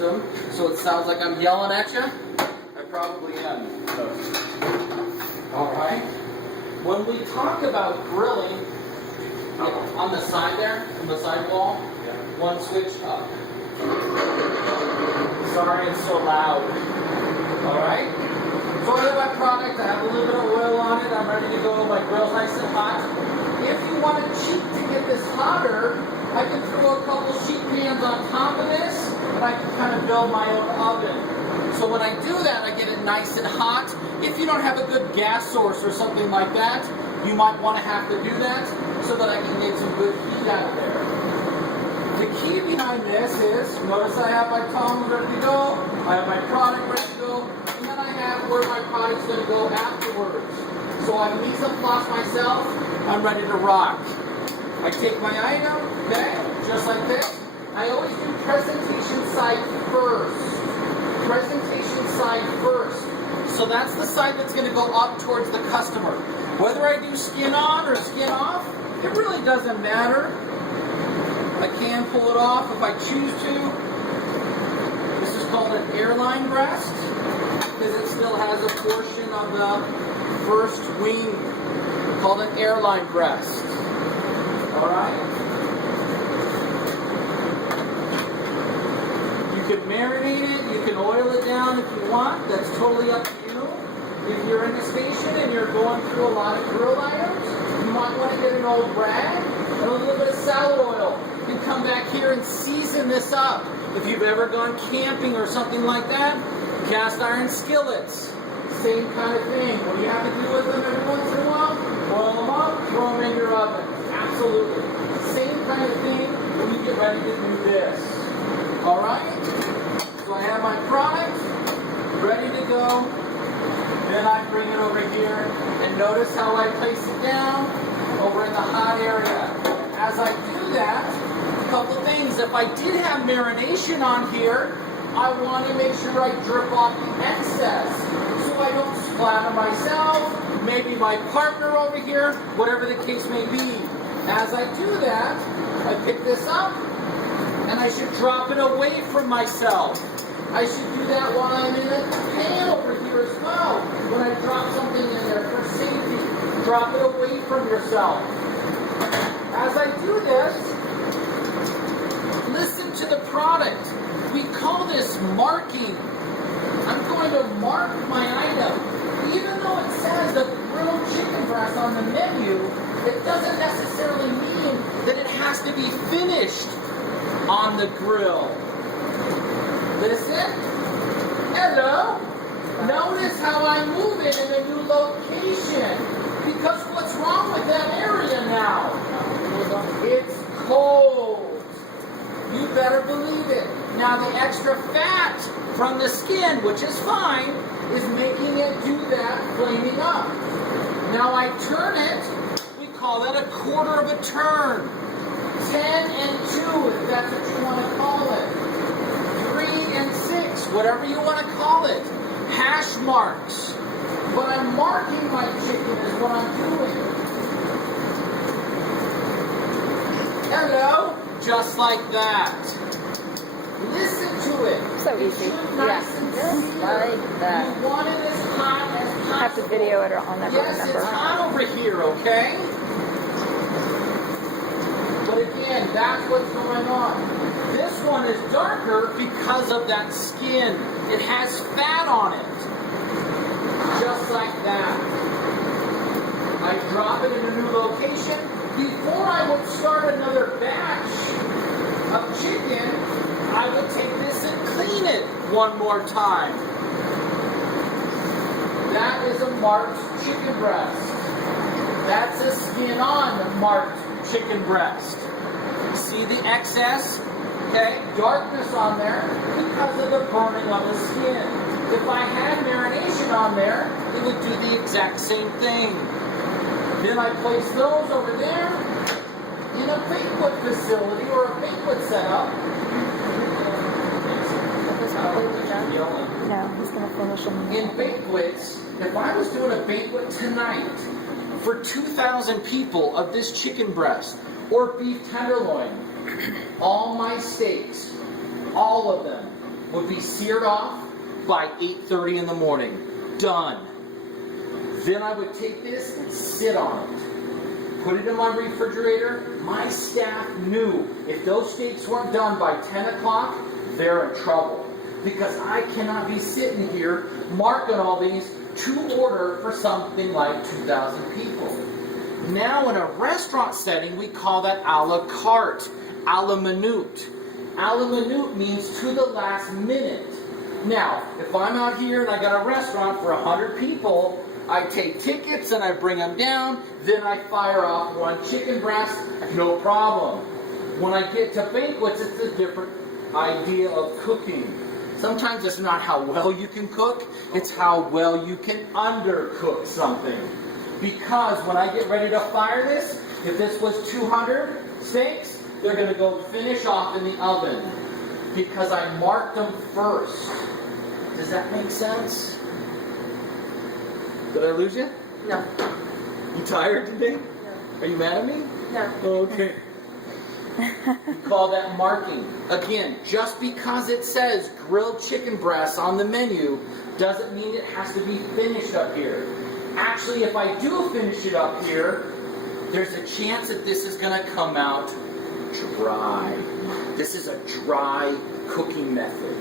So it sounds like I'm yelling at you? I probably am. Alright. When we talk about grilling, on the side there, on the side wall, one switch up. Sorry it's so loud. Alright? So I have my product, I have a little bit of oil on it, I'm ready to go, my grill's nice and hot. If you want to cheat to get this hotter, I can throw a couple sheet pans on top of this, and I can kind of build my own oven. So when I do that, I get it nice and hot. If you don't have a good gas source or something like that, you might want to have to do that so that I can get some good heat out of there. The key behind this is, notice I have my tongs ready to go, I have my product ready to go, and then I have where my product's going to go afterwards. So I've mise en place myself, I'm ready to rock. I take my item, okay, just like this. I always do presentation side first. Presentation side first. So that's the side that's going to go up towards the customer. Whether I do skin on or skin off, it really doesn't matter. I can pull it off if I choose to. This is called an airline breast because it still has a portion of the first wing called an airline breast. Alright? You can marinate it, you can oil it down if you want, that's totally up to you. If you're in a station and you're going through a lot of grill items, you might want to get an old rag and a little bit of salad oil. You can come back here and season this up. If you've ever gone camping or something like that, cast iron skillets, same kind of thing. What do you have to do with them every once in a while? Boil them up, throw them in your oven. Absolutely. Same kind of thing when you get ready to do this. Alright? So I have my product ready to go. Then I bring it over here and notice how I place it down over in the hot area. As I do that, a couple things. If I did have marination on here, I want to make sure I drip off the excess so I don't splatter myself, maybe my partner over here, whatever the case may be. As I do that, I pick this up and I should drop it away from myself. I should do that while I'm in the pan over here as well. When I drop something in there for safety, drop it away from yourself. As I do this, listen to the product. We call this marking. I'm going to mark my item. Even though it says the grilled chicken breast on the menu, it doesn't necessarily mean that it has to be finished on the grill. Listen. Hello. Notice how I move it in a new location. Because what's wrong with that area now? It's cold. You better believe it. Now the extra fat from the skin, which is fine, is making it do that flaming up. Now I turn it, we call that a quarter of a turn. 10 and 2, if that's what you want to call it. 3 and 6, whatever you want to call it. Hash marks. But I'm marking my chicken is what I'm doing. Hello? Just like that. Listen to it. So easy. Yeah. Just like that. You want it as hot as possible. I have to video it or I'll never remember. Yes, it's hot over here, okay? But again, that's what's going on. This one is darker because of that skin. It has fat on it. Just like that. I drop it in a new location. Before I would start another batch of chicken, I would take this and clean it one more time. That is a marked chicken breast. That's a skin-on marked chicken breast. See the excess? Okay, darkness on there because of the burning of the skin. If I had marination on there, it would do the exact same thing. Then I place those over there in a banquet facility or a banquet setup. No, he's going to finish them. In banquets, if I was doing a banquet tonight for 2,000 people of this chicken breast or beef tenderloin, all my steaks, all of them, would be seared off by 8:30 in the morning. Done. Then I would take this and sit on it. Put it in my refrigerator. My staff knew if those steaks weren't done by 10 o'clock, they're in trouble. Because I cannot be sitting here marking all these to order for something like 2,000 people. Now in a restaurant setting, we call that a la carte, a la minute. A la minute means to the last minute. Now, if I'm out here and I got a restaurant for 100 people, I take tickets and I bring them down, then I fire off one chicken breast, no problem. When I get to banquets, it's a different idea of cooking. Sometimes it's not how well you can cook, it's how well you can undercook something. Because when I get ready to fire this, if this was 200 steaks, they're going to go finish off in the oven. Because I marked them first. Does that make sense? Did I lose you? No. You tired today? No. Are you mad at me? No. Okay. We call that marking. Again, just because it says grilled chicken breasts on the menu doesn't mean it has to be finished up here. Actually, if I do finish it up here, there's a chance that this is going to come out dry. This is a dry cooking method.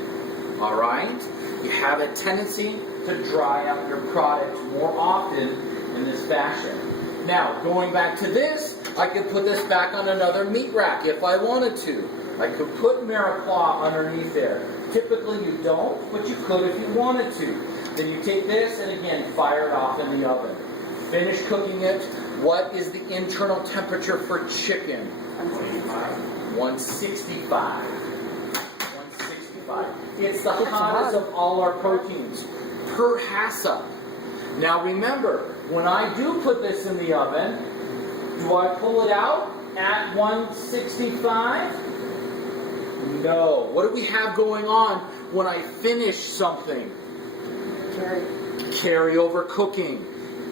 Alright? You have a tendency to dry out your product more often in this fashion. Now, going back to this, I could put this back on another meat rack if I wanted to. I could put mirepoix underneath there. Typically you don't, but you could if you wanted to. Then you take this and again, fire it off in the oven. Finish cooking it. What is the internal temperature for chicken? 165. 165. It's the hottest of all our proteins per HACCP. Now remember, when I do put this in the oven, do I pull it out at 165? No. What do we have going on when I finish something? Carry over cooking.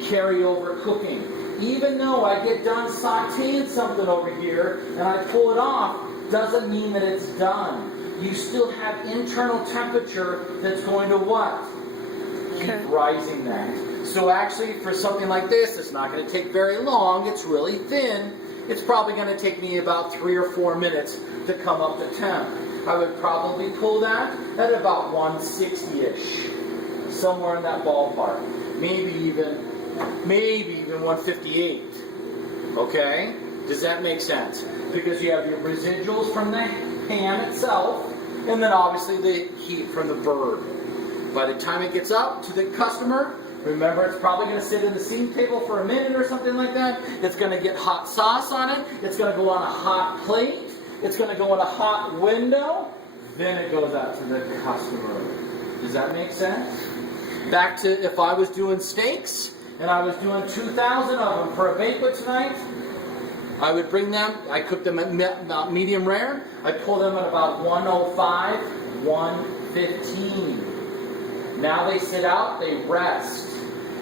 Carry over cooking. Even though I get done sauteing something over here and I pull it off, doesn't mean that it's done. You still have internal temperature that's going to what? Keep rising that. So actually, for something like this, it's not going to take very long. It's really thin. It's probably going to take me about 3 or 4 minutes to come up to temp. I would probably pull that at about 160-ish. Somewhere in that ballpark. Maybe even 158. Okay? Does that make sense? Because you have your residuals from the pan itself, and then obviously the heat from the bird. By the time it gets up to the customer, remember it's probably going to sit in the seam table for a minute or something like that. It's going to get hot sauce on it. It's going to go on a hot plate. It's going to go in a hot window. Then it goes out to the customer. Does that make sense? Back to if I was doing steaks, and I was doing 2,000 of them for a banquet tonight, I would bring them, I cook them at medium rare, I pull them at about 105, 115. Now they sit out, they rest.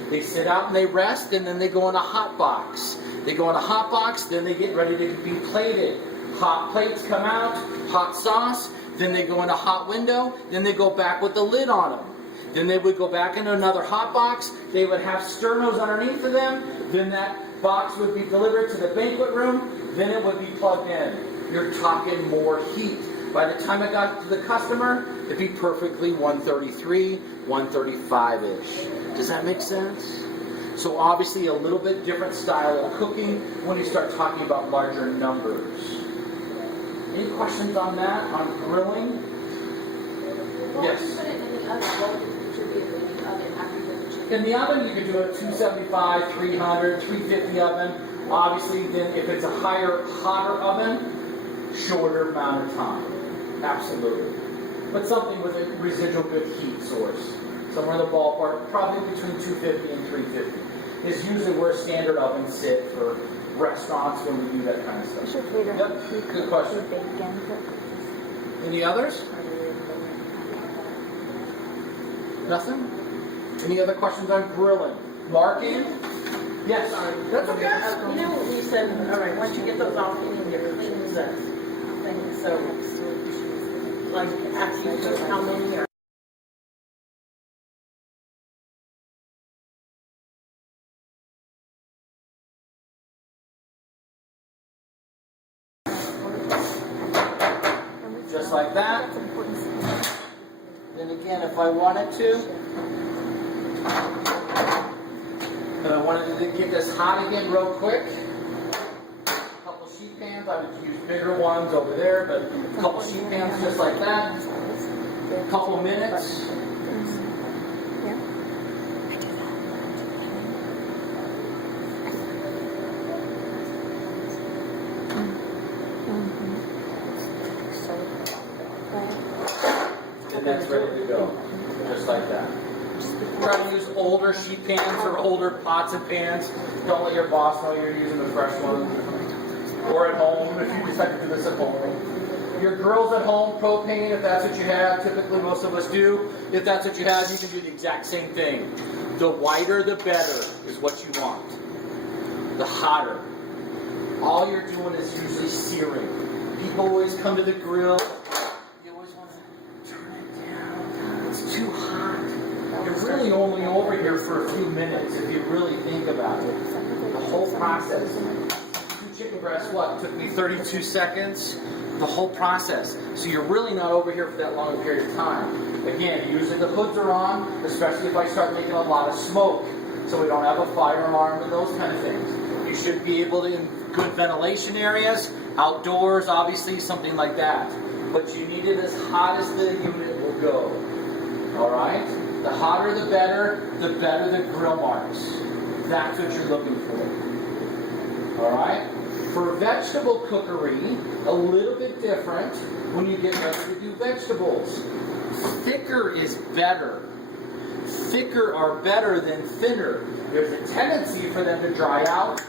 They sit out and they rest, and then they go in a hot box. They go in a hot box, then they get ready to be plated. Hot plates come out, hot sauce, then they go in a hot window, then they go back with the lid on them. Then they would go back into another hot box. They would have sternos underneath of them. Then that box would be delivered to the banquet room. Then it would be plugged in. You're talking more heat. By the time it got to the customer, it'd be perfectly 133, 135-ish. Does that make sense? So obviously a little bit different style of cooking when you start talking about larger numbers. Any questions on that, on grilling? Yes. In the oven, you could do a 275, 300, 350 oven. Obviously, then if it's a higher, hotter oven, shorter amount of time. Absolutely. But something with a residual good heat source. Somewhere in the ballpark, probably between 250 and 350, is usually where standard ovens sit for restaurants when we do that kind of stuff. Yep, good question. Any others? Nothing? Any other questions on grilling? Marking? Yes. Sorry. That's okay. You know what you said, all right, once you get those off, you need to clean the thing. So like after you cook, how many are? Just like that. Then again, if I wanted to, and I wanted to get this hot again real quick, a couple sheet pans, I would use bigger ones over there, but a couple sheet pans just like that, a couple minutes. And that's ready to go, just like that. Try to use older sheet pans or older pots and pans. Don't let your boss know you're using the fresh ones. Or at home, if you decide to do this at home. Your girls at home, propane, if that's what you have, typically most of us do. If that's what you have, you can do the exact same thing. The whiter the better is what you want. The hotter. All you're doing is usually searing. People always come to the grill. Too hot. You're really only over here for a few minutes if you really think about it. The whole process. 2 chicken breasts, what? Took me 32 seconds. The whole process. So you're really not over here for that long period of time. Again, usually the hoods are on, especially if I start making a lot of smoke. So we don't have a fire alarm and those kind of things. You should be able to, in good ventilation areas, outdoors, obviously, something like that. But you need it as hot as the unit will go. Alright? The hotter the better the grill marks. That's what you're looking for. Alright? For vegetable cookery, a little bit different when you get ready to do vegetables. Thicker is better. Thicker are better than thinner. There's a tendency for them to dry out